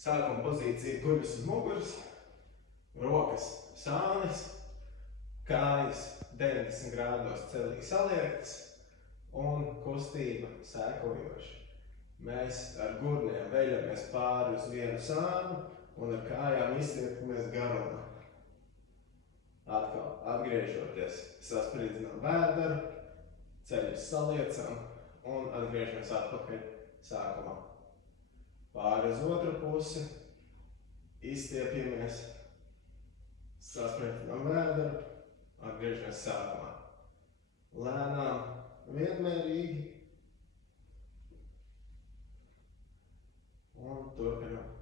Sākuma pozīcija guļas uz muguras, rokas sānis, kājas 90 grādos celī saliektas un kustība sēkojoša. Mēs ar gurniem veļamies pāri uz vienu sānu un ar kājām izstiepjamies garumā. Atkal atgriežoties, saspridzinām vēderu, ceļus saliecam un atgriežamies atpakaļ sākumā. Pāri uz otru pusi, izstiepjamies, saspridzinām vēderu, atgriežamies sākumā. Lēnām, vienmērīgi un turpinām.